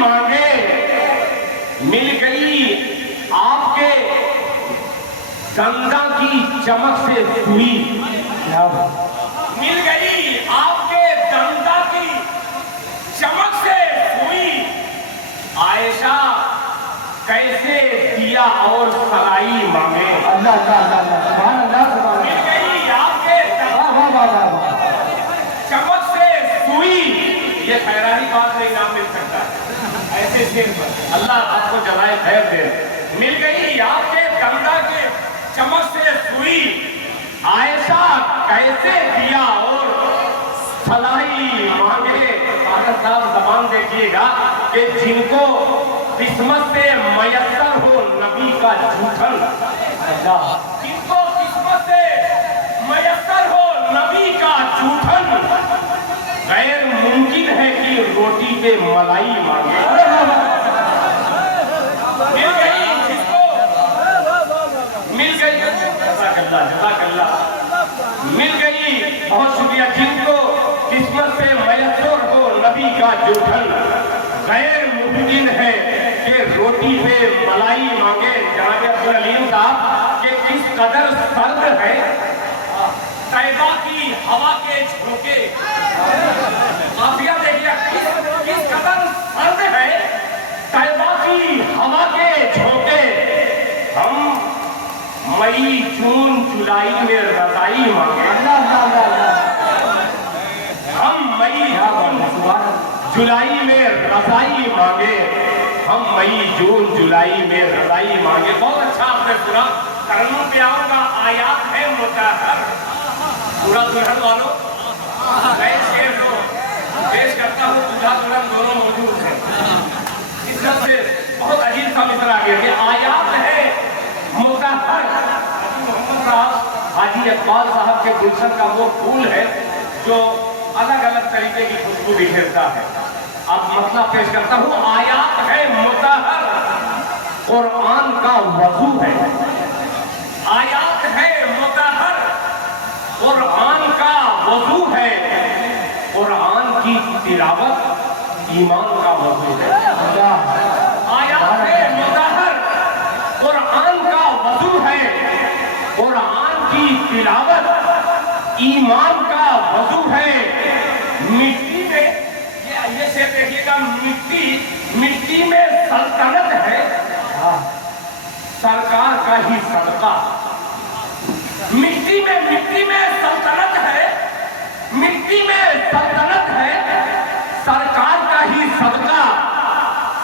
مانگے مل گئی آپ کے گنگا کی چمک سے سوئی، مل گئی آپ کے گنگا کی چمک سے سوئی، عائشہ کیسے دیا اور سلائی مانگے، اللہ اللہ اللہ سبحان اللہ سبحان مل گئی آپ کے چمک سے سوئی، یہ خیرانی بات نہیں نام مل سکتا ہے ایسے صرف اللہ آپ کو جزائے خیر دے، مل گئی آپ کے گنگا کے چمک سے سوئی، عائشہ کیسے دیا اور سلائی مانگے۔ فاضل صاحب زبان دیکھیے گا کہ جن کو قسمت سے میسر ہو نبی کا جھوٹن، جن کو قسمت سے میسر ہو نبی کا جھوٹن، غیر ممکن ہے کہ روٹی پہ ملائی مانگے۔ مل گئی جس کو مل گئی، جزاک اللہ، مل گئی، بہت شکریہ، جن کو قسمت سے میسر ہو نبی کا جھوٹن، غیر ممکن ہے کہ روٹی پہ ملائی مانگے۔ جناب عبدالعلیم صاحب کہ کس قدر سرد ہے طیبہ کی ہوا کے جھونکے، قافیہ دیکھیے کس قدر سرد ہے طیبہ کی ہوا کے جھونکے، ہم مئی جون جولائی میں رضائی مانگے، ہم مئی جون جولائی میں رضائی مانگے، ہم مئی جون جولائی میں رضائی مانگے۔ بہت اچھا آپ نے سنا، ترنم پہ آؤں گا، آیات ہے مطہر، پورا دلہن والوں میں شعر کو پیش کرتا ہوں، دلہا دلہن دونوں موجود ہیں، اس طرح سے بہت عجیب سا مصرع آگیا کہ آیات ہے مطہر۔ محمد صاحب حاجی اقبال صاحب کے گلشن کا وہ پھول ہے جو الگ الگ طریقے کی خوشبو بکھیرتا ہے۔ اب مسئلہ پیش کرتا ہوں، آیات ہے مطہر، قرآن کا وضو ہے، آیات ہے مطہر، قرآن کا وضو ہے، قرآن کی تلاوت ایمان کا وضو ہے۔ آیات ہے مطہر، قرآن کا وضو ہے، قرآن کی تلاوت ایمان کا وضو ہے۔ مٹی میں یہ سے دیکھیے گا، مٹی میں سلطنت ہے، سرکار کا ہی صدقہ، مٹی میں سلطنت ہے، مٹی میں سلطنت ہے، سرکار کا ہی صدقہ،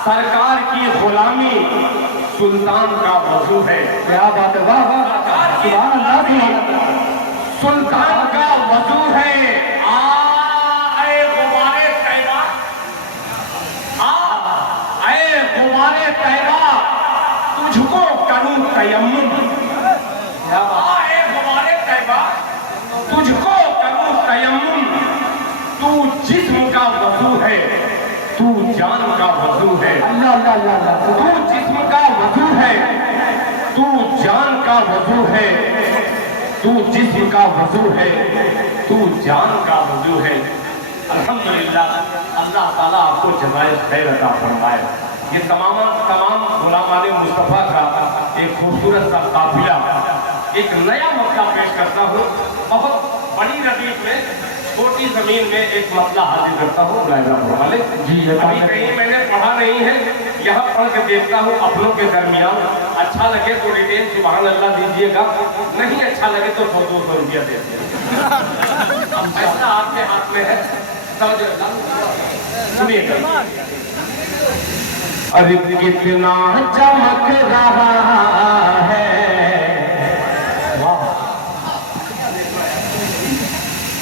سرکار کی غلامی سلطان کا وضو ہے۔ کیا بات ہے، واہ واہ سبحان اللہ سبحان اللہ، سلطان کا وضو ہے۔ اے غبارِ طیبہ، اے غبارِ طیبہ، تجھ کو کروں تیمم، اے غبارِ طیبہ، تجھ کو کروں تیمم، تو جسم کا وضو ہے، تو جان کا وضو ہے، اللہ اللہ اللہ اللہ، تو جسم کا وضو ہے، تو جان کا وضو ہے، تو جسم کا وضو ہے، تو جان کا وضو ہے۔ الحمدللہ، اللہ تعالیٰ آپ کو جزائے خیر عطا فرمائے۔ یہ تمام غلامان مصطفیٰ کا ایک خوبصورت سا قافلہ، ایک نیا مسئلہ پیش کرتا ہوں، بہت بڑی ردیف میں، چھوٹی زمین میں ایک مسئلہ حاضر کرتا ہوں۔ ابھی کہیں میں نے پڑھا نہیں ہے، یہاں پڑھ کے دیکھتا ہوں اپنوں کے درمیان، اچھا لگے تو ریٹین سبحان اللہ دیجیے گا، نہیں اچھا لگے تو 200 روپیہ دے دیجیے گا، ایسا آپ کے ہاتھ میں ہے۔ سنیے گا، ارے کتنا چمک رہا ہے،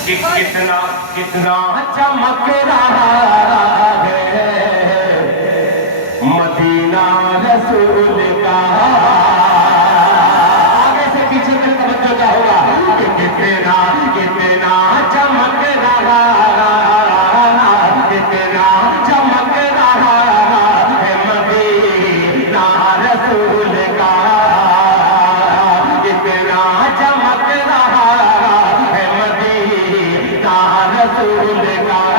کتنا چمک رہا ہے مدینہ رسول کا، آگے سے پیچھے میں توجہ کا ہوگا کہ کتنا چمک رہا، کتنا چمک رہا ہے مدینہ رسول کا، کتنا چمک رہا ہے مدینہ رسول کا،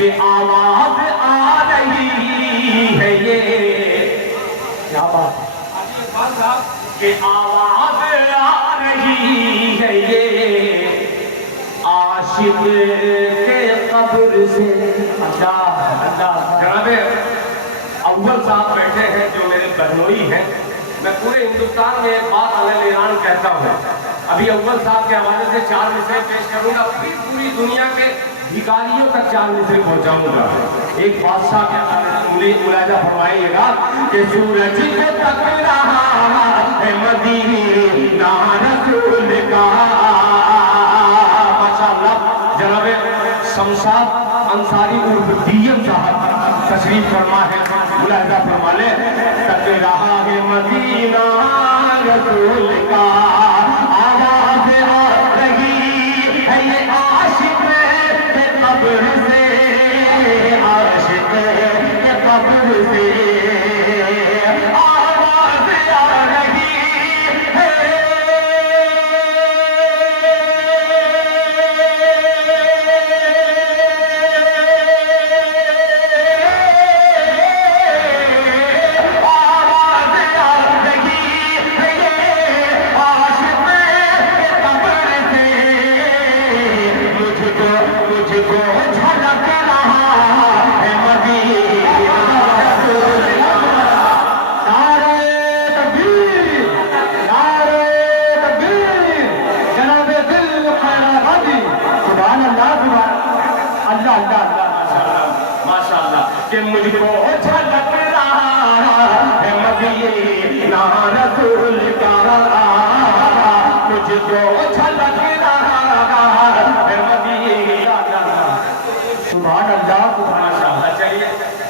کہ آواز آ رہی ہے یہ کیا بات ہے کہ آواز آ رہی ہے یہ عاشق کے قبر سے اللہ اللہ جناب اول صاحب بیٹھے ہیں جو میرے بہنوئی ہیں میں پورے ہندوستان میں ایک بات علیہ اعلان کہتا ہوں ابھی اول صاحب کے حوالے سے 4 مصرے پیش کروں گا پھر پوری دنیا کے بھکاریوں تک 4 مصرے پہنچاؤں گا ایک بادشاہ کے ملاحظہ فرمائیے گا کہ سورج کو تک رہا ہے مدینہ رسول کا ماشاءاللہ جناب شمشاد انصاری عرف ڈیم صاحب تشریف فرما ہے ملاحظہ فرما لے تک رہا ہے مدینہ رسول کا آواز آ رہی ہے یہ عاشق کے قبر سے عاشق کے قبر سے آواز آ رہی ہے کہ مجھ کو جھلک رہا ہے مدینہ رسول کا مجھ کو جھلک رہا ہے مدینہ سبحان اللہ ماشاءاللہ چلیے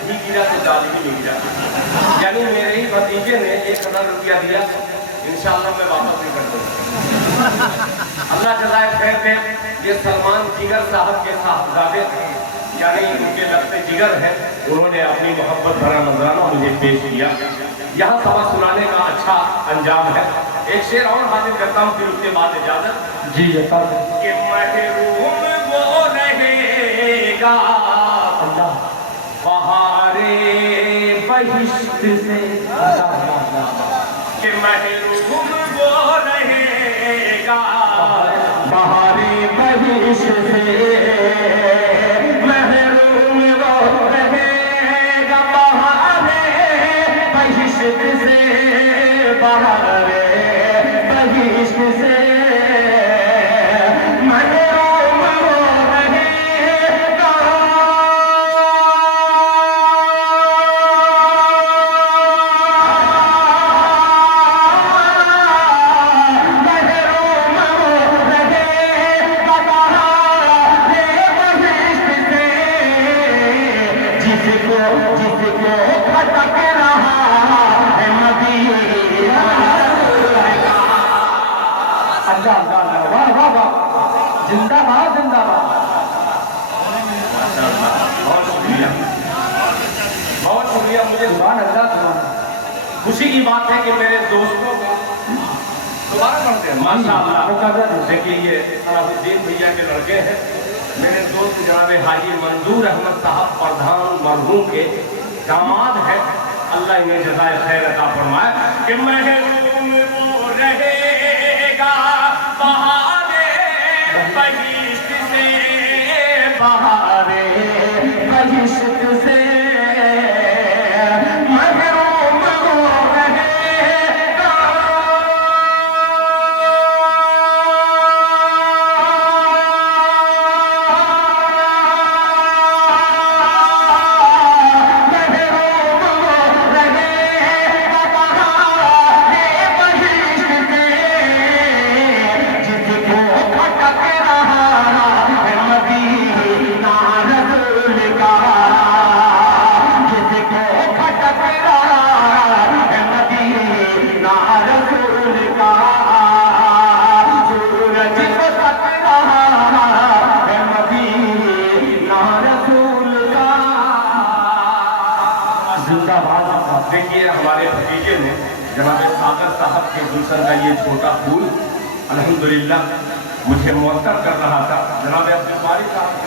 یہ گرا تو دال بھی نہیں گرا یعنی میرے ہی بھتیجے نے 1000 روپیہ دیا انشاءاللہ میں واپس بھی کر دوں اللہ جزائے خیر دے یہ سلمان جگر صاحب کے صاحبزادے یعنی ان کے لگتے جگر ہیں انہوں نے اپنی محبت بھرا نظرانہ مجھے پیش کیا یہاں سبق سنانے کا اچھا انجام ہے ایک شعر اور حاضر کرتا ہوں پھر اس کے بعد اجازت جی جتا کہ محروم وہ رہے گا اللہ بہارے بہشت سے کہ محروم وہ رہے گا بہارے بہشت سے زندہ باد زندہ باد بہت شکریہ مجھے سبحان اللہ سبحان خوشی کی بات ہے کہ میرے دوستوں کو دوبارہ پڑھتے ہیں ماشاءاللہ دیکھیے یہ صلاح الدین بھیا کے لڑکے ہیں میرے دوست جناب حاجی منظور احمد صاحب پردھان مرحوم کے داماد ہیں اللہ انہیں جزائے خیر عطا فرمائے کہ محروم وہ رہے گا بہارے بہشت سے بہارے بہشت سے محروم وہ رہے گا دیکھیے ہمارے بھتیجے نے جناب ساگر صاحب کے گلشن کا یہ چھوٹا پھول الحمدللہ مجھے معطر کر رہا تھا جناب عبدالباری صاحب کے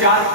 4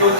2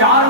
4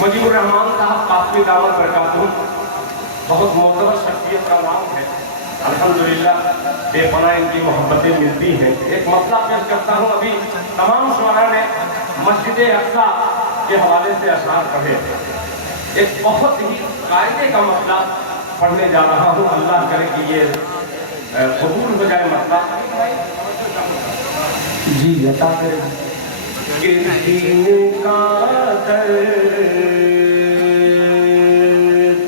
مجیب الرحمان صاحب قاسمی دامت برکاتہ بہت معتبر شخصیت کا نام ہے. الحمدللہ بے پناہ ان کی محبتیں ملتی ہیں. ایک مسئلہ پیش کرتا ہوں. ابھی تمام شعراء نے مسجد اقصیٰ کے حوالے سے اشعار پڑھے. ایک بہت ہی قاعدے کا مسئلہ پڑھنے جا رہا ہوں. اللہ کرے کہ یہ قبول ہو جائے مسئلہ. جی عطا کرے. کہ دین کا درد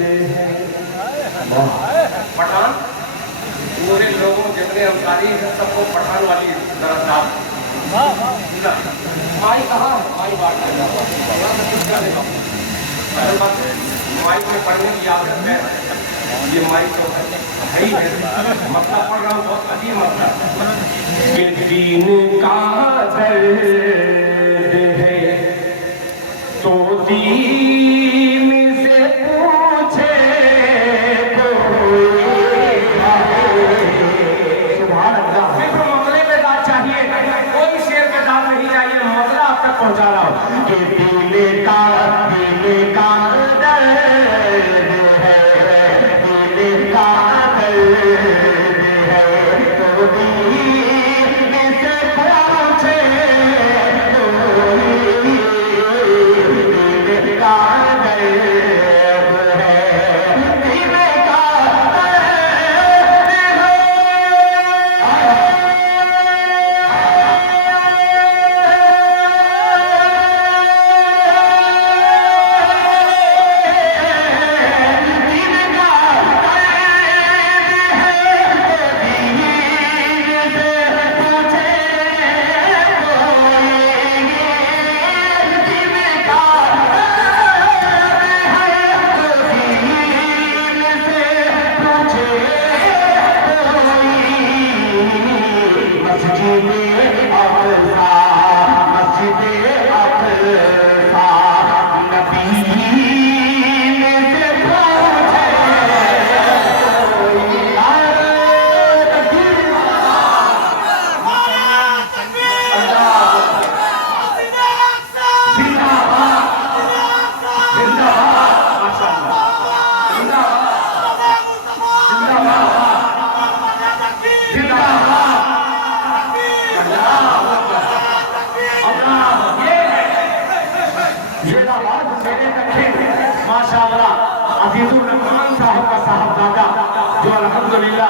ہے. پٹھان پورے لوگوں جتنے انصاری ہیں سب کو پٹھان والی ذرا صاحب مائی کہاں ہے؟ مائی بات مائک میں پڑھنے کی عادت ہے. یہ مائک تو ہے ہی ہے. مسئلہ پڑھ رہا ہوں بہت عجیب مسئلہ. کہ دین کا درد ہے تو دین سے پوچھے پہنچا رہا ہوں کہ دل کا درد ہے. دل کا درد ہے تو دل سے پوچھے دل کا درد ہے. دل کا عزیز الرحمان صاحب کا صاحبزادہ جو الحمدللہ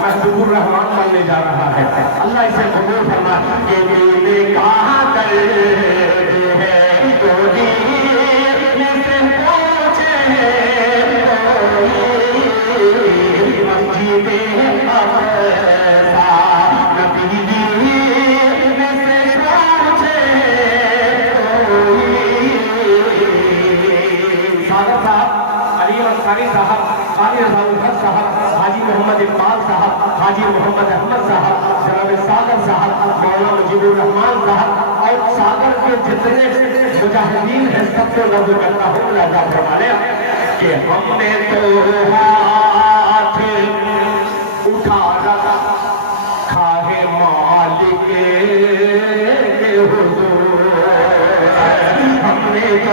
محبوب الرحمان بننے جا رہا ہے. اللہ اسے قبول فرمائے. کہ دل کا درد ہے تو دل سے پوچھے مسجد اقصیٰ نبی دل سے پوچھے. ساگر صاحب، علی انصاری صاحب، قاری رضا الحق صاحب، حاجی محمد اقبال صاحب، حاجی محمد احمد صاحب، جناب ساگر صاحب، مولانا مجیب الرحمان صاحب اور ساگر کے جتنے مجاہدین ہیں سب کو نظر کرتا ہوں. لہذا فرمانے کہ ہم نے تو ہاتھ اٹھا رکھا ہے مالک کے حضور. ہم نے تو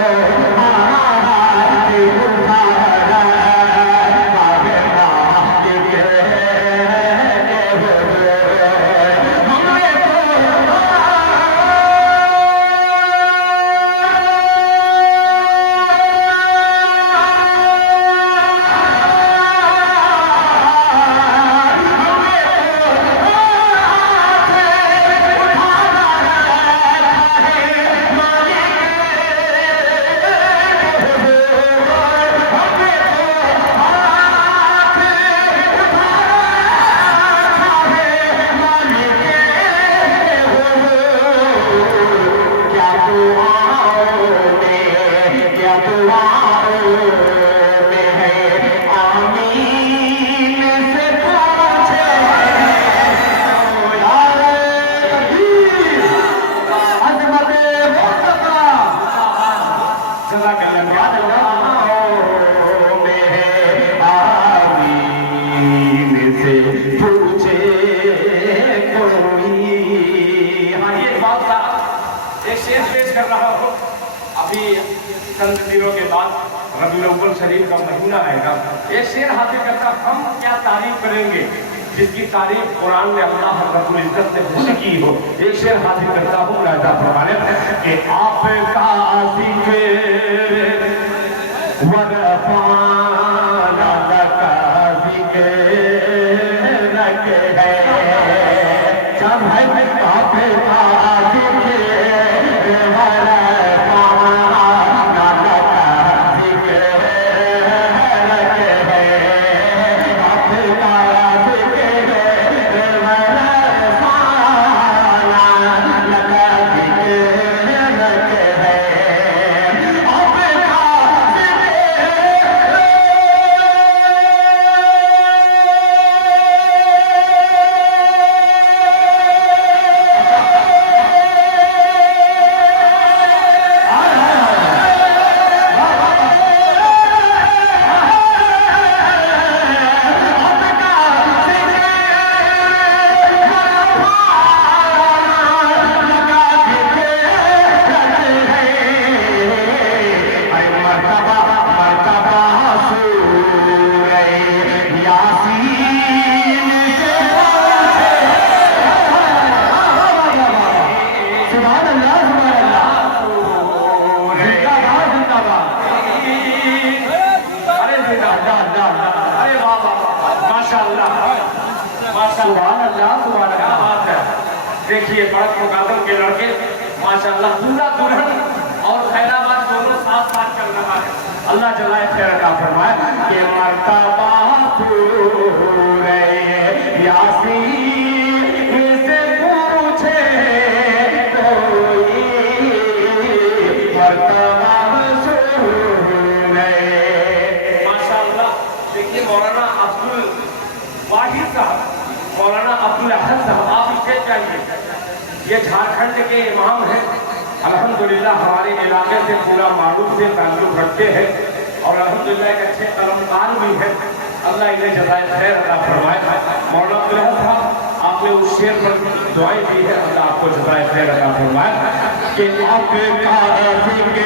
گا. ایک شعر حاصل کرتا ہم کیا تعریف کریں گے جس کی تعریف قرآن میں اللہ رب العزت نے خود کی ہو. ایک شعر حاصل کرتا ہوں راجہ فرمانے کہ آپ کا ذکر ورفعنا لک ذکرک ہے. جب ہے آپ کا ذکر دیکھیے بڑک مقادم کے لڑکے ماشاءاللہ پورا دلہن اور خیرآباد دونوں ساتھ ساتھ چل رہا ہے. اللہ جلائے خیر عطا فرمائے کہ مرتبہ پورے یاسین سے پوچھے کوئی مرتبہ سنے. ماشاءاللہ دیکھیے مولانا عبدالواحد صاحب مولانا عبدالاحد صاحب آپ اسٹیج چاہیے. یہ جھارکھنڈ کے امام ہیں الحمدللہ. ہمارے علاقے سے پورا معروف سے تعلق رکھتے ہیں اور الحمدللہ ایک اچھے قلمکار بھی ہیں. اللہ انہیں جزائے خیر عطا فرمائے. مولانا عبدالاحد صاحب آپ نے اس شعر پر دعائیں دی ہے. اللہ آپ کو جزائے خیر عطا فرمائے کہ آپ کا ذکر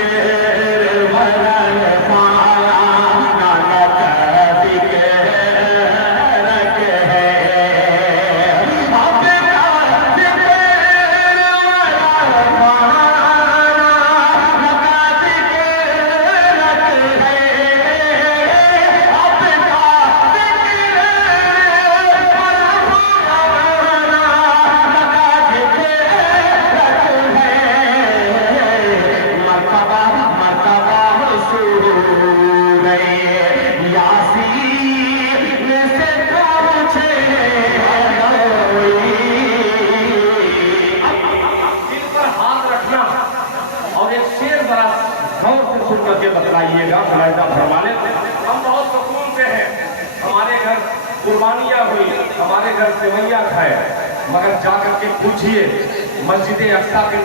بتلائیے گا. ملاحظہ فرمانے ہم بہت سکون سے ہیں. ہمارے گھر قربانیاں ہوئی, ہمارے گھر سویاں کھائے, مگر جا کر کے پوچھئے مسجد اقصیٰ کے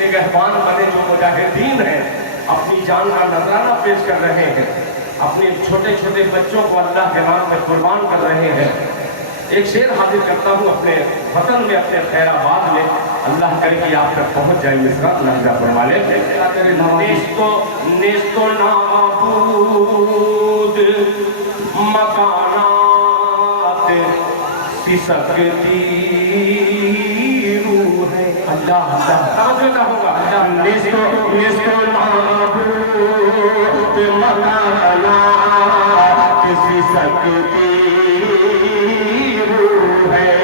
نگہبان بنے جو مجاہدین ہیں اپنی جان کا نذرانہ پیش کر رہے ہیں, اپنے چھوٹے چھوٹے بچوں کو اللہ کے نام میں قربان کر رہے ہیں. ایک شعر حاصل کرتا ہوں اپنے وطن میں, اپنے خیرآباد میں. اللہ کرے کہ آپ تک پہنچ جائیں گے. لہذا فرما لیں نیست و نابود مکانات سسکتی روح ہے. اللہ توجہ ہوگا. نیست و نابود مکانات سسکتی روح ہے.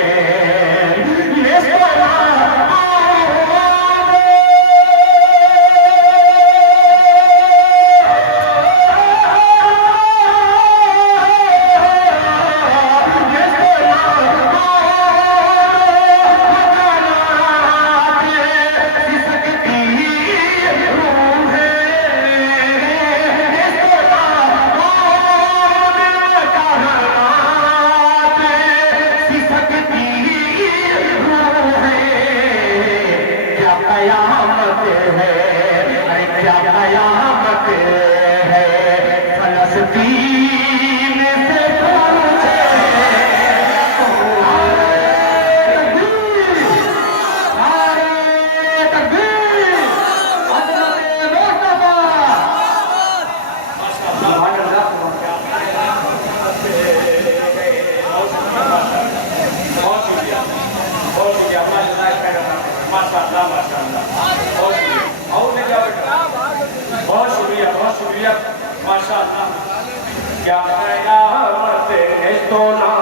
کیا قیامت ہے تو نہ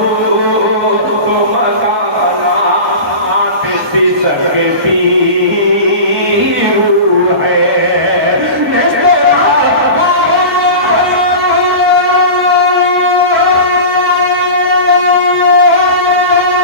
ہو تو مکانات سکتی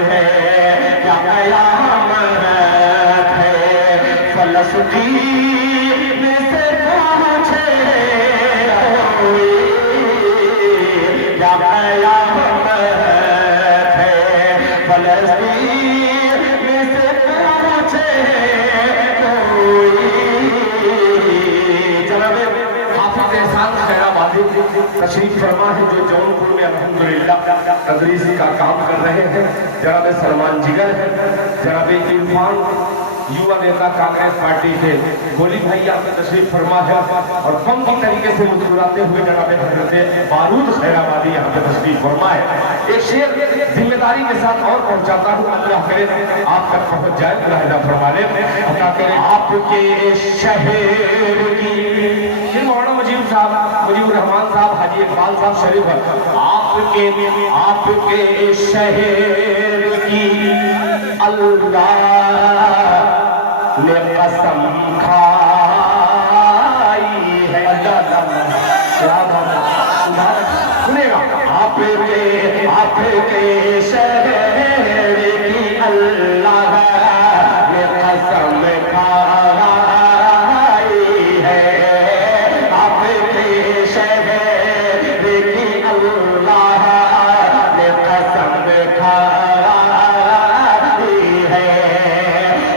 ہے فلسطین سے پوچھے کیا قیامت ہے فلسطین سے پوچھے جناب حافظ احسان خیرآبادی تشریف فرما ہے جو جونپور میں الحمدللہ تدریس کا کام کر رہے ہیں. جناب سلمان جگر ہے, جناب عرفان یووا نیتا کانگریس پارٹی کے گولی بھائی یہاں پہ تشریف فرما ہے, اور بم کی طریقے سے مسکراتے ہوئے جناب حضرت بارود خیرآبادی یہاں پہ تشریف فرما ہے. ایک شعر ذمہ داری کے ساتھ اور پہنچاتا ہوں, اللہ کرے آپ تک پہنچ جائے, ملاحظہ فرما لیں. عطا کرے آپ کے شہر کی مولانا مجیب الرحمان صاحب, حاجی اقبال صاحب شریف ہے. آپ کے شہر کی اللہ نے قسم کھائی ہے. اللہ سنے گا. آپ کے شہر کی اللہ نے قسم کھائی ہے. آپ کے شہر کی اللہ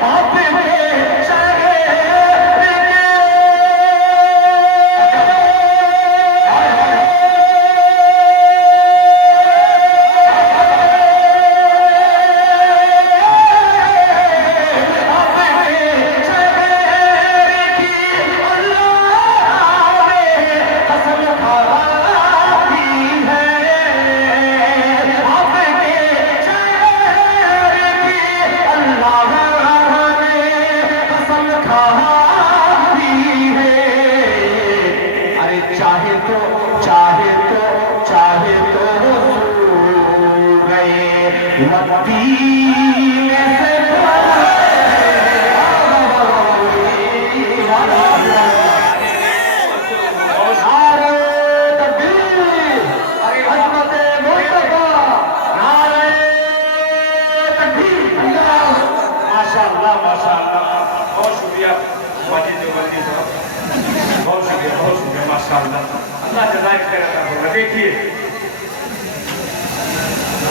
نے قسم کھائی ہے.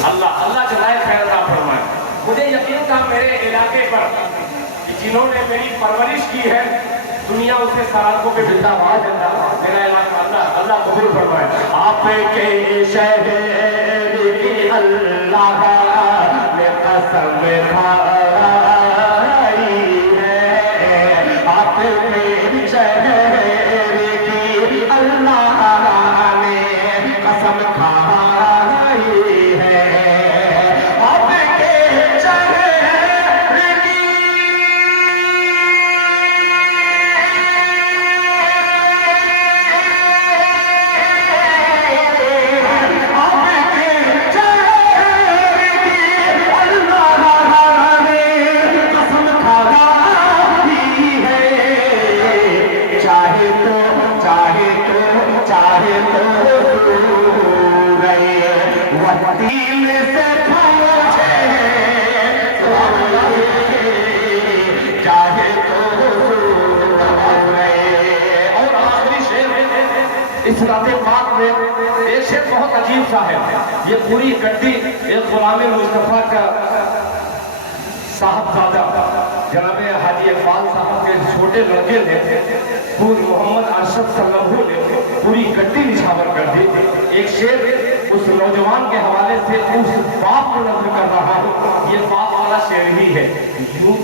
اللہ جزائے خیر عطا فرمائے. مجھے یقین تھا میرے علاقے پر جنہوں نے میری پرورش کی ہے دنیا اسے سالوں پہ زندہ باد دیتا. میرا علاقہ اللہ قبول فرمائے. آپ کے شہر کی اللہ نے قسم کھائی ہے. آپ کے شہر کی اللہ نے قسم کھائی ہے. آپ کے شہر اس رات پاک میں ایک شعر بہت عجیب سا ہے. یہ پوری گڈی ایک غلام مصطفیٰ کا صاحبزادہ جناب حاجی اقبال صاحب کے چھوٹے لڑکے نے پور محمد ارشد صلی اللہ علیہ وسلم نے پوری گڈی نچھاور کر دی. ایک شعر اس نوجوان کے حوالے سے اس باپ کو نظر کر رہا ہوں. یہ باپ والا شعر ہی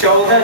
14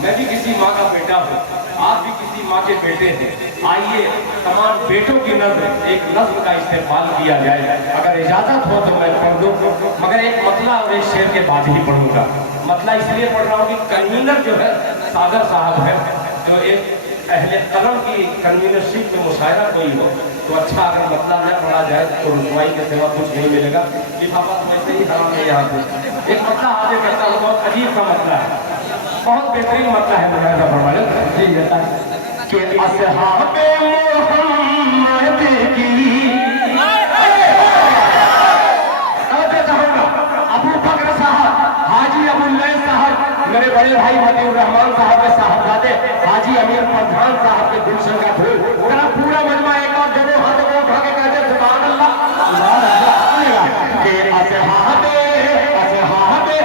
میں بھی کسی ماں کا بیٹا ہوں، آپ بھی کسی ماں کے بیٹے ہیں، آئیے تمام بیٹوں کی نظر ایک نظم کا استعمال کیا جائے، اگر اجازت ہو تو میں پڑھ دوں، مگر ایک مطلع اور ایک شعر کے بعد ہی پڑھوں گا۔ مطلع اس لیے پڑھ رہا ہوں کہ کنوینر جو ہے ساگر صاحب ہے، جو ایک اہل قلم کی کنوینرشپ میں مشاعرہ کوئی ہو تو اچھا، اگر مطلع نہ پڑھا جائے تو رسوائی کے سوا کچھ نہیں ملے گا، لفافہ ویسے ہی حرام ہے یہاں پہ۔ ایک مطلع آگے کرتا ہوں، بہت عجیب کا مطلع ہے، بہت بہترین مطلع ہے، ملاحظہ فرمائیں۔ جی کہ اصحاب محمد کی ابو بکر صاحب، حاجی ابو اللہ صاحب، میرے بڑے بھائی مدی الرحمان صاحب کے صاحبزادے حاجی امیر پردھان صاحب کے گلشن کا پھول، ذرا پورا مجمع ایک اور جب ہاتھ کو اٹھا کے کہتے ہیں سبحان اللہ، سبحان اللہ، کہ اصحاب محمد کے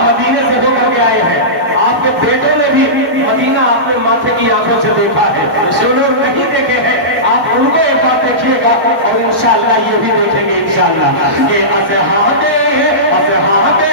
مدینے سے ہو کر کے آئے ہیں، آپ کے بیٹوں نے بھی مدینہ آپ نے ماتھے کی آنکھوں سے دیکھا ہے، جو لوگ نہیں دیکھے ہیں آپ ان کو ایک بار دیکھیے گا اور انشاءاللہ یہ بھی دیکھیں گے انشاءاللہ کہ اصحاب محمد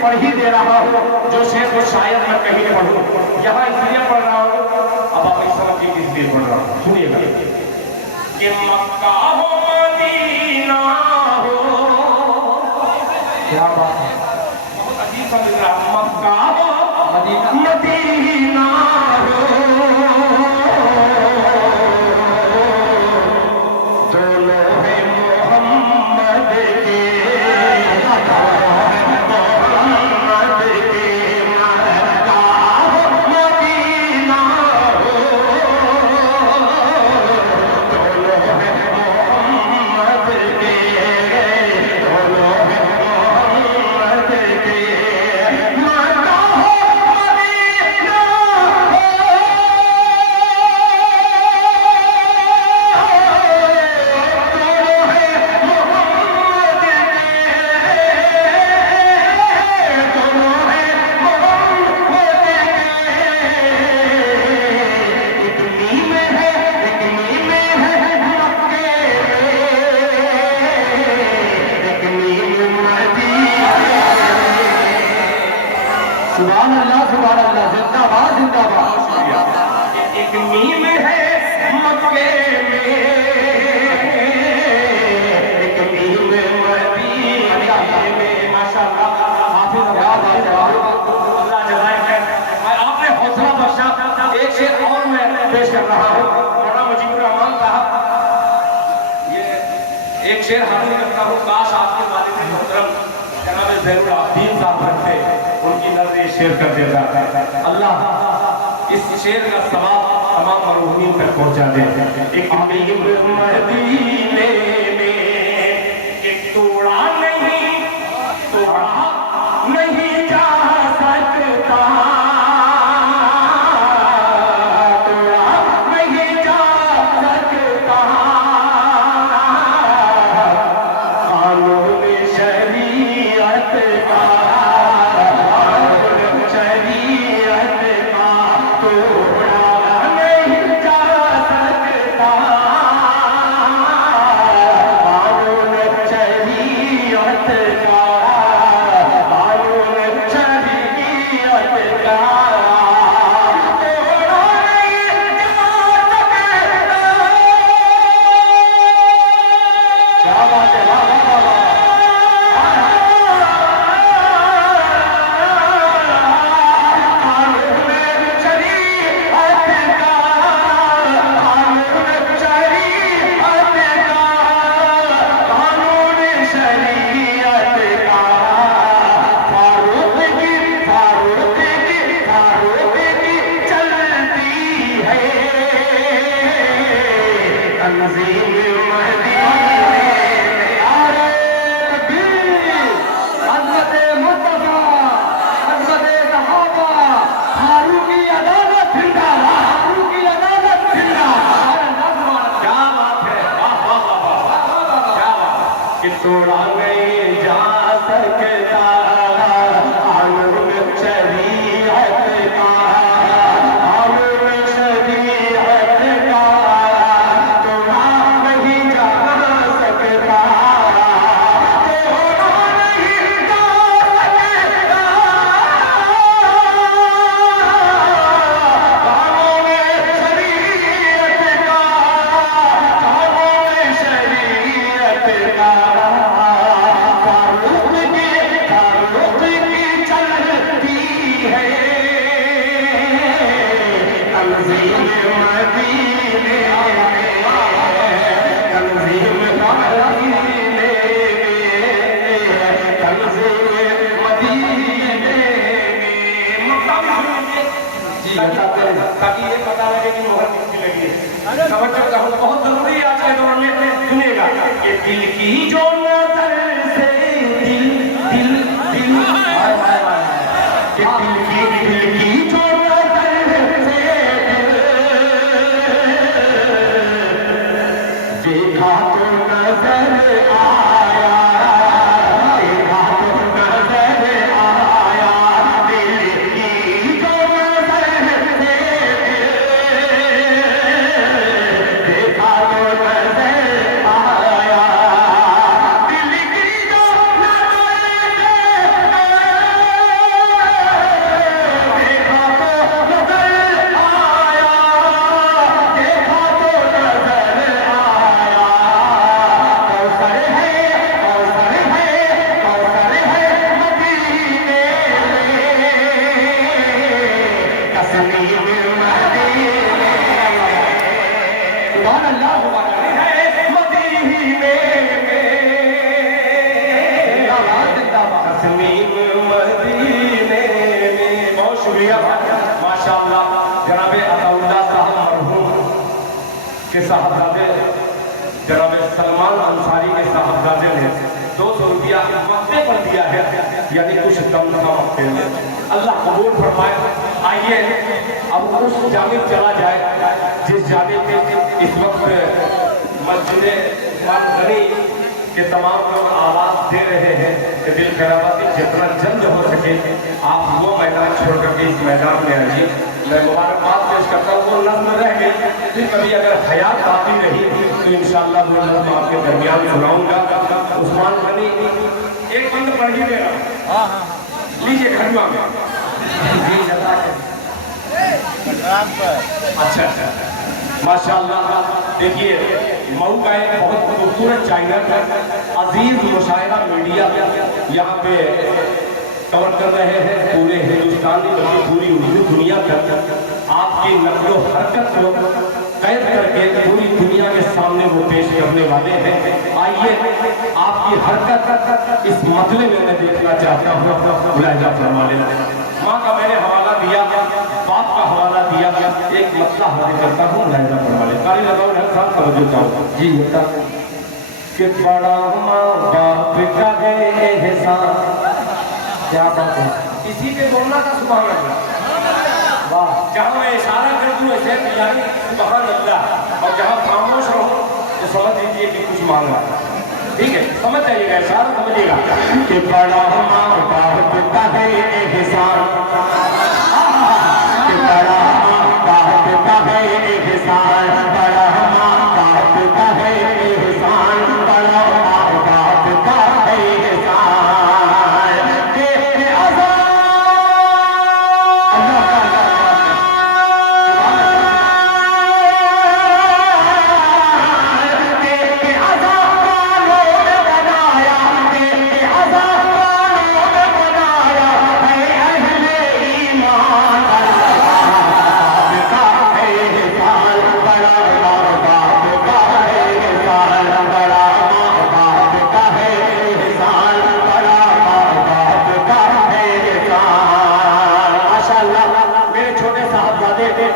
پڑھ ہی دے رہا ہوں، جو شعر کو شاید میں کہیں پڑھوں، یہاں اس لیے پڑھ رہا ہوں، اب آپ اس طرح کی اس لیے پڑھ رہا ہوں، سنیے گا کہ مکہ ہو مدینہ ہو، کیا بات ہے، بہت عجیب سمجھ رہا، مکہ ہو مدینہ ہو، دونوں ہیں محمد کے، سبحان اللہ سبحان اللہ، زندہ باد زندہ باد، ایک نیم ہے مکے میں، ایک نیم مدینہ میں، ماشاءاللہ حافظ اللہ جزائے خیر، آپ نے حوصلہ بخشا، ایک شعر اور میں پیش کر رہا ہوں، مولانا مجیب الرحمان صاحب، یہ ایک شعر حاضر کرتا ہوں، کاش آپ کے والد محترم جناب زین العابدین صاحب رکھتے، ان کی نظر شیئر کر دیتا، اللہ اس شعر کا ثواب تمام مرحومین تک پہنچا دیں. ایک امیر مدینے میں ایک توڑا نہیں جا سکتا, توڑا نہیں جا سکتا, قانون شریعت کا, قانون شریعت کا توڑا نہیں جا سکتا, قانون شریعت کا, قانون شریعت کا توڑا نہیں جا سکتا. کیا بات ہے, واہ واہ واہ واہ. توڑا نہیں جا سکتا قانون شریعت کا, قانون شریعت کا توڑا نہیں جا سکتا, توڑا نہیں جا سکتا, قانون شریعت کا, قانون شریعت کا. تاکہ یہ پتا لگے کہ مہر کس کی لگی ہے. توجہ کا بہت ضروری ہے آج کے دور میں. سنیے گا کہ دل کی جو نظر سے دل دل دل کہ دل کی جو نظر سے دل دیکھا تو نظر آیا, دیکھا تو نظر آیا, دل کی جو نظر سے دیکھا تو نظر آیا, دل کی جو نظر سے دیکھا تو نظر آیا, دیکھا تو نظر آیا. کوثر ہے, کوثر ہے, کوثر ہے مدینے میں, تسلیم مدینے, سبحان اللہ, سبحان اللہ, ہے مدینے میں, تسلیم مدینے میں. بہت شکریہ ماشاء اللہ. جناب عطا اللہ صاحب مرحوم کے صاحبزادے جناب سلمان انصاری کے صاحبزادے نے 200 روپیہ وقفے پر دیا ہے, یعنی کچھ دم کا وقفے میں. اللہ قبول فرمائے. آئیے اب اس جانب چلا جائے جس جانب میں اس وقت مسجد غنی کہ تمام لوگ آواز دے رہے ہیں کہ دل خیرآبادی جتنا جلد ہو سکے آپ وہ میدان چھوڑ کر کے اس میدان میں آئیے. میں مبارکباد پیش کرتا ہوں. وہ نظم رہ گئی, پھر کبھی اگر حیات باقی رہی تو انشاءاللہ وہ نظم آپ کے درمیان سناؤں گا. عثمان غنی ایک بند پڑھ ہی دے رہا ہوں, لیجیے کھڑوا میں. اچھا اچھا ماشاءاللہ. دیکھیے مئو کا ایک بہت خوبصورت چینل ہے, عزیز مشاہدہ میڈیا یہاں پہ کور کر رہے ہیں پورے ہندوستان میں بلکہ پوری اردو دنیا تک. آپ کی نقل و حرکت کو قید کر کے پوری دنیا کے سامنے وہ پیش کرنے والے ہیں. آئیے آپ کی حرکت اس مسئلے میں دیکھنا چاہتا ہوں. ملاحظہ فرما لینا. ماں کا میں نے حوالہ دیا, باپ آپ کا حوالہ دیا ایک مسئلہ حاضر کرتا ہوں لہذا فرما لیں تالی لگاؤ لہذا صاحب توجہ چاہو جی ہوتا کہ بڑا ماں باپ کا ہے احسان کیا بات ہے اسی پہ بولنا تھا سبحان اللہ واہ جہاں میں اشارہ کر دوں ایسے یعنی سبحان اللہ اور جہاں خاموش رہوں تو سمجھ لیجیے کہ کچھ مانگ رہا ہے ٹھیک ہے سمجھ جائیے گا اشارہ سمجھیے گا کہ بڑا ماں باپ کا ہے احسان کہ بڑا ماں باپ کا ہے احسان بڑا ماں باپ کا ہے احسان بڑا ماں باپ کا ہے احسان کہ عذاب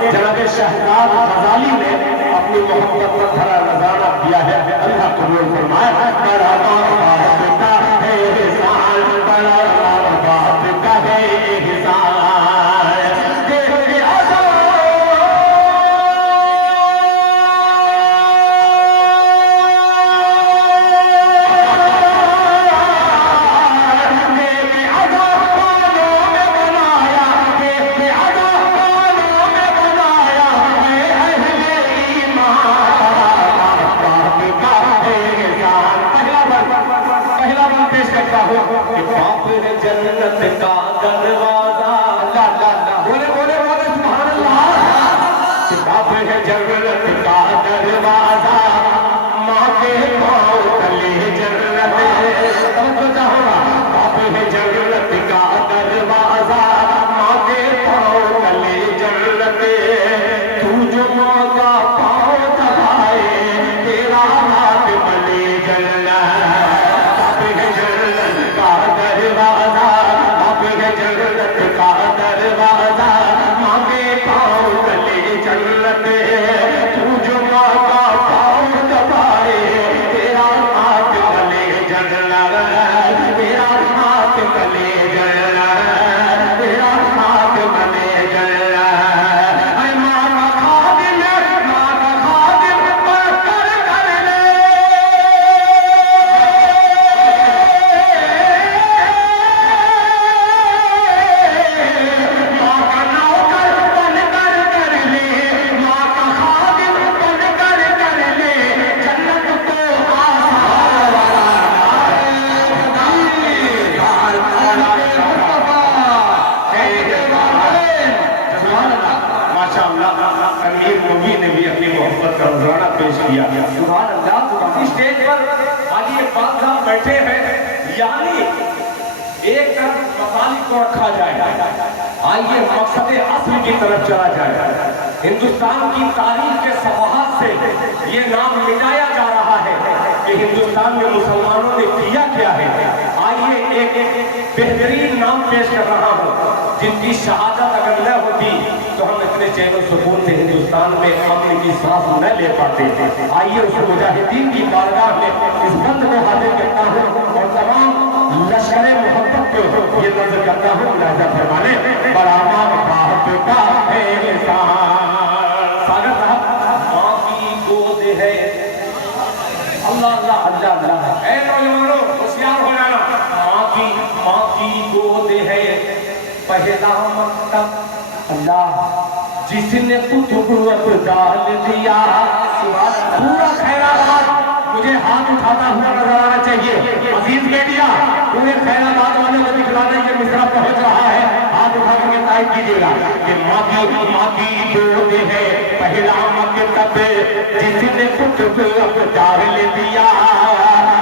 جناب شہزاد غزالی نے اپنی محبت پر بھرا نظارہ دیا ہے اللہ قبول فرمائے بڑا باپ کا ہے احسان بڑا باپ کا ہے احسان باپ ہے جنت کا دروازہ بولے بولے بولے سبحان اللہ باپ ہے جنت کا دروازہ ماں کے پاؤں تلے جنت توجہ ہوگا باپ ہے جنت کا دروازہ ماں کے پاؤں تلے جنت تو جو ماں کا پاؤں دبائے تیرا ہاتھ ملے جنت دروازہ آپ ہے جنت کا دروازہ ماں کے پاؤں تلے جنت تو جو ماں کا پاؤں دبائے تیرا ہاتھ تلے جنت تیرا ہاتھ تلے جنت تیرا ہاتھ تلے جنت اے ماں کا خادم ماں کا خادم پر کر لے پیش کیا سبحان اللہ اسٹیج پر حاجی اقبال صاحب بیٹھے ہیں یعنی ایک طرف مطالب کو رکھا جائے آئیے مقصد اصل کی طرف چلا جائے ہندوستان کی تاریخ کے صفحات سے یہ نام مٹایا جا رہا ہے کہ ہندوستان میں مسلمانوں نے کیا کیا ہے آئیے ایک بہترین نام پیش کر رہا ہوں جن کی شہادت اگر نہ ہوتی تو ہم اتنے چین و سکون سے ہندوستان میں امن کی سانس نہ لے پاتے آئیے اس مجاہدین کی بارگاہ میں اس بند کو حاضر کرتا ہوں اور تمام لشکر محبت کو یہ نظر کرتا ہوں لہذا فرمانے بڑا ماں باپ کا ہے احسان ساگر صاحب ماں کی گود ہے اللہ اللہ اللہ اللہ اے نوجوانوں ہوشیار ہو جانا ماں کی گود ہے پہلا مکتب اللہ جس نے کتب ڈال دیا پورا خیرآباد مجھے ہاتھ اٹھاتا ہوا نظر آنا چاہیے عزیز میڈیا پورے خیرآباد والوں کو دکھلانا یہ مصرع پہنچ رہا ہے ہاتھ اٹھا کر تائید کیجیے گا کہ ماں کی گود ہے پہلا مکتب جس نے کتب ڈال دیا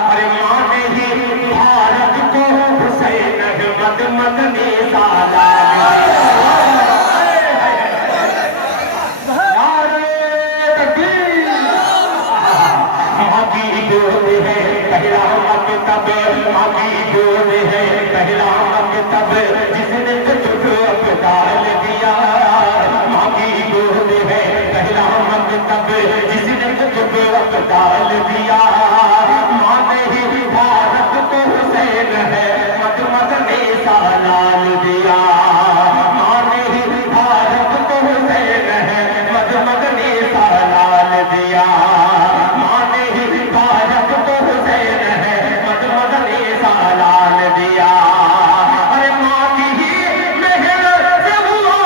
ارے ماں نے ہی بھارت کو حسین احمد مدنی سالہ پہلا مکتب ماں کی گود ہے پہلا مکتب جس نے کتب ڈال دیا تب جس نے کتب وقت ڈال دیا ماں نے ہی بھارت کو حسین ہے مد مدنی سالال دیا ماں نے ہی بھارت کو حسین ہے مد مدنی سالال دیا ماں نے ہی بھارت کو حسین ہے مد مدنی سالال دیا ارے ماں کی ہی محنت سے ہوا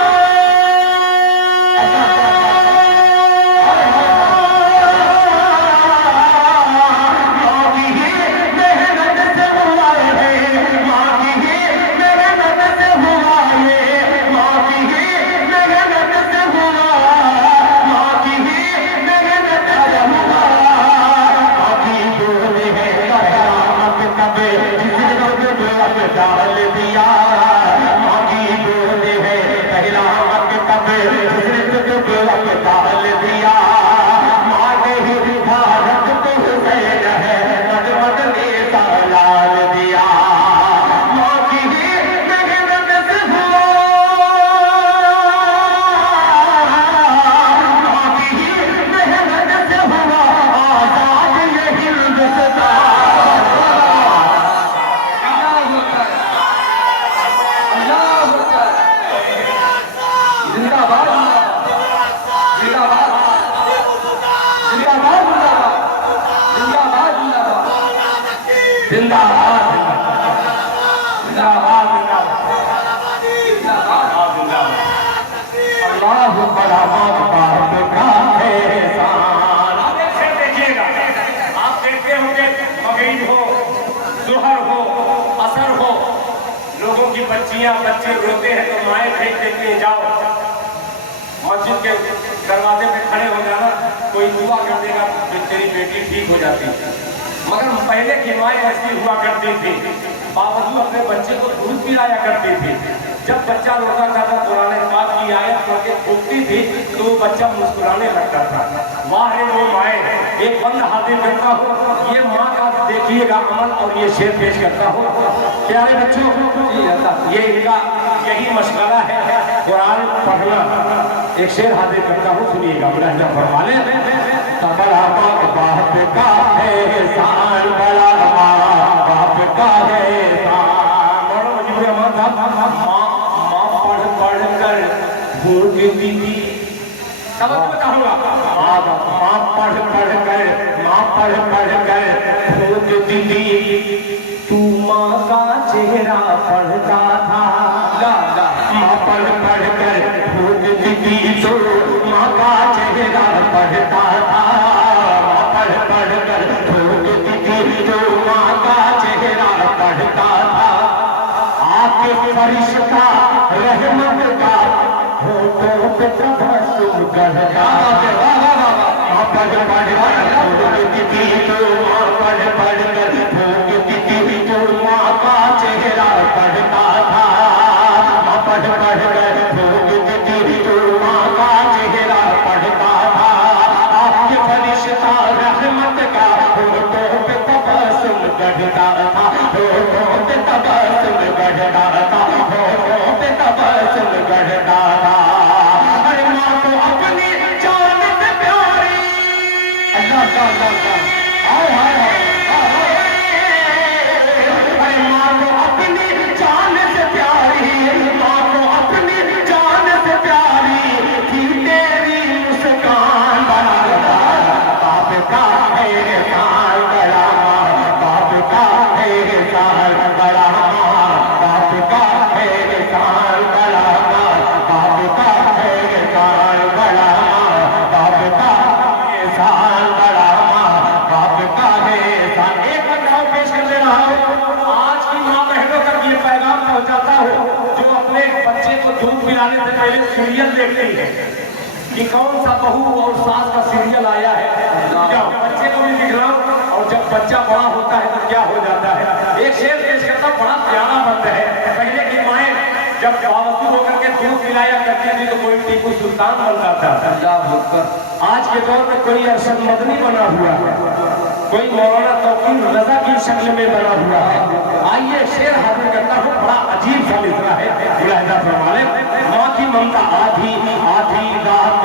ماں کی ہی محنت سے ہوا ہے ماں کی ہی محنت سے ہوا ہے ماں کی ہی محنت سے ہوا ماں کی ہی محنت سے ہوا ماں کی دور ہے قیامت تب جس نے اب ڈال دیا ماں کی دور ہے قیامت تب جس نے اب ڈال دیا ماں نے ہی بھارت کو حسین ہے مد مدنی سالال دیا ماں کی ہی محنت سے ہوا ماں کی ہی محنت سے ہوا آزاد یہ ہندوستان زندہ باد زندہ باد اللہ بڑا باپ کا احسان آپ ایسے دیکھیے گا آپ دیکھتے ہوں گے مغرب ہو ظہر ہو عصر ہو لوگوں کی بچیاں بچے روتے ہیں تو مائیں بھیج دیتی ہیں جاؤ مسجد کے دروازے پہ کھڑے ہو جانا کوئی دعا کر دے گا کہ تیری بیٹی ٹھیک ہو جاتی مگر پہلے کی مائیں ایسی ہوا کرتی تھی باوجود اپنے بچے کو دودھ پلایا کرتی تھی جب بچہ روتا تھا تو قرآن پاک کی آیت پڑھ کے پھونکتی تھی تو وہ بچہ مسکرانے لگتا تھا واہ ہے وہ مائیں ایک بند حاضر کرتا ہوں یہ ماں کا دیکھیے گا عمل اور یہ شعر پیش کرتا ہوں پیارے بچوں یہ ان کا یہی مشغلہ ہے قرآن پڑھنا ایک شعر حاضر کرتا ہوں سنیے گا ملاحظہ فرما لیں بڑا باپ باپ کا ہے احسان بڑا باپ کا ہے احسان مولانا مجیب الرحمان صاحب ماں پڑھ پڑھ کر بھوکتی تھی سبق بتاؤں گا ماں پڑھ پڑھ کر بھوکتی تھی تو ماں کا چہرہ پڑھتا تھا ماں پڑھ پڑھ کر بھوکتی تھی تو ماں کا چہرہ پڑھتا تھا ماں پڑھ پڑھ کر بھوکتی تھی تو ماں کا چہرہ پڑھتا تھا آپ کے فرشتہ رحمت کا ہوٹوں پہ تبسم کرتا ماں پڑھ پڑھ کر بھوکتی تھی تو ماں پڑھ پڑھ کر بھوکتی تھی تو ماں کا چہرہ پڑھتا تھا ماں پڑھ پڑھ کر بھوکتی تھی تو ماں کا چہرہ پڑھتا تھا آپ کے فرشتہ رحمت کا ہوٹوں پہ تبسم کرتا تھا ہوٹوں پہ تبسم کرتا تھا ہوٹوں پہ تبسم کرتا تھا ارے ماں کو اپنی جان سے پیاری اللہ کا ہائے ہائے ارے ماں کو اپنی جان سے پیاری ماں کو اپنی جان سے پیاری تھی تیری مسکان بڑا باپ کا ہے احسان بڑا باپ کا ہے احسان بڑا باپ کا ہے احسان بڑا باپ کا ہے احسان بڑا باپ کا احسان بڑا باپ کا ہے احسان ایک بتاؤ پیش کر دے رہا ہوں آج کی ماں بہنوں تک یہ پیغام پہنچاتا ہوں جو اپنے بچے کو دودھ پلانے سے پہلے سیریل دیکھتی ہے کہ کون سا بہو اور ساس کا سیریل آیا ہے جب بچے کو بھی دکھلاؤں اور جب بچہ بڑا ہوتا ہے تو کیا ہو جاتا ہے ایک شعر پیش کرتا بڑا پیارا بند ہے پہلے کی مائیں جب باوجود ہو کر کے دودھ پلایا کرتی تھی تو کوئی ٹیپو سلطان بن جاتا آج کے دور میں کوئی ارشد مدنی بنا ہوا ہے کوئی مولانا توقیر رضا کی شکل میں بنا ہوا ہے آئیے شعر حاضر کرتا ہوں بڑا عجیب سا مصرع ہے ملاحظہ فرما لیں ماں کی ممتا آدھی آدھی رات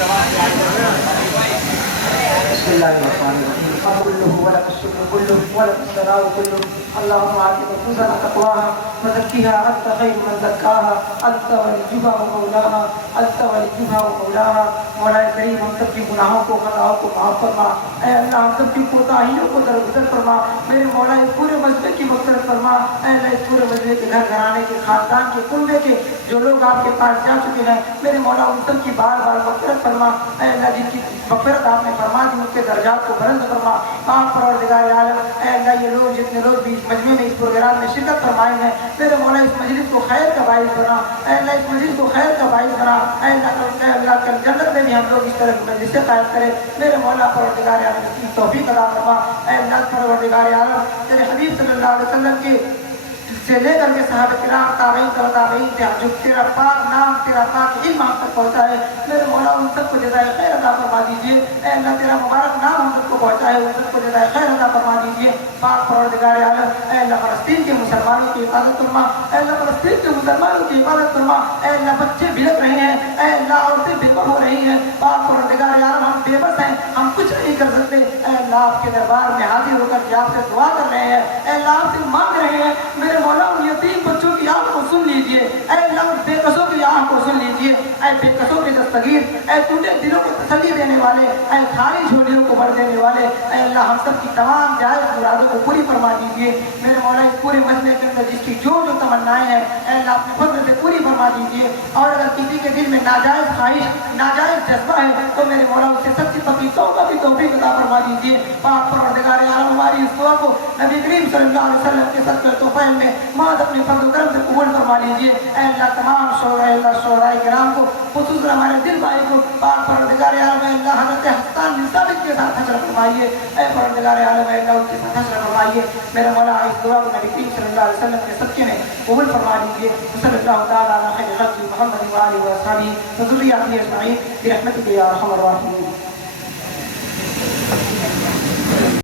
بسم الله الرحمن الرحيم الحمد كله ولك الشكر كله ولك الثناء كله اللهم آت نفوسنا تقواها وزكها أنت خير من زكاها أنت وليها ومولاها أنت وليها ومولاها مولا کریم ہم سب کی گناہوں کو خطاؤں کو معاف فرما اے اللہ ہم سب کی کوتاہیوں کو درگزر فرما میرے مولا اس پورے مجمع کی مغفرت فرما اے اللہ اس پورے مجمع کے گھر گھرانے کے خاندان کے کنبے کے جو لوگ آپ کے پاس جا چکے ہیں میرے مولا ان سب کی بار بار مغفرت فرما اے اللہ جن کی مغفرت آپ نے فرما دی ان کے درجات کو بلند فرما پاک پروردگار عالم اے اللہ یہ لوگ جتنے لوگ بھی اس مجمع میں اس پروگرام میں شرکت فرمائے ہیں میرے مولا اس مجلس کو خیر کا باعث بنا اے اللہ اس مجلس کو خیر کا باعث بنا اے اللہ کل جنت میں بھی ہم لوگ اس طرح کی مجلسیں قائم کریں میرے مولا پروردگار عالم اس کی توفیق عطا فرما اے اللہ پروردگار عالم تیرے حبیب صلی اللہ علیہ وسلم کے سے لے کر کے صحابہ کرام تابعین تابعین جو تیرا پاک نام تیرا پاک علم ہم تک پہنچا ہے میرے مولا ان سب کو جزائے خیر عطا فرما دیجیے اے اللہ تیرا مبارک نام ہم سب کو پہنچا ہے ان سب کو جزائے خیر عطا فرما دیجیے پاک پروردگار عالم اے اللہ فلسطین کے مسلمانوں کی حفاظت فرما اے اللہ فلسطین کے مسلمانوں کی حفاظت فرما اے اللہ بچے بلک رہے ہیں اے اللہ عورتیں بے بس ہو رہی ہیں پاک پروردگار عالم ہم بے بس ہیں ہم کچھ نہیں کر سکتے اے اللہ آپ کے دربار میں حاضر ہو کر کے آپ سے دعا کر رہے ہیں اے اللہ آپ سے مانگ رہے ہیں میرے مولا ان یتیم بچوں کی آہ کو سن لیجئے اے اللہ ان بے قصوں کی آہ کو سن لیجئے اے بے قصوں کے دستگیر اے ٹوٹے دلوں کو تسلی دینے والے اے خالی جھولیوں کو بھر دینے والے اے اللہ ہم سب کی تمام جائز مرادوں کو پوری فرما دیجئے میرے مولا اس پورے مجمع کے اندر جس کی جو تمنائیں ہیں اے اللہ اپنے فضل سے پوری فرما دیجئے اور اگر کسی کے دل میں ناجائز خواہش ناجائز جذبہ ہے تو میرے مولا اس سے سچی پکی توبہ کی توفیق عطا فرما دیجئے پاک پروردگار عالم ہماری اس دعا کو نبی کریم صلی اللہ علیہ وسلم کے صدقہ توفیل میں ماد اپنے فضل و کرم سے قبول فرما لیجئے اے اللہ تمام شعراء کرام کو خصوصاً ہمارے دل بھائی کو پاک پروردگار عالم اے اللہ حضرت حسان بن ثابت کے ساتھ حشر فرمائیے اے پروردگار عالم اے اللہ ان کے ساتھ حشر فرمائیے میرے مولا اس دعا کو نبی کریم صلی اللہ علیہ وسلم کے صدقے میں قبول فرما لیجئے صلی اللہ تعالی علی خیر خلق محمد و آلہ و اصحابہ و ذریته اجمعین برحمتک یا ارحم الراحمین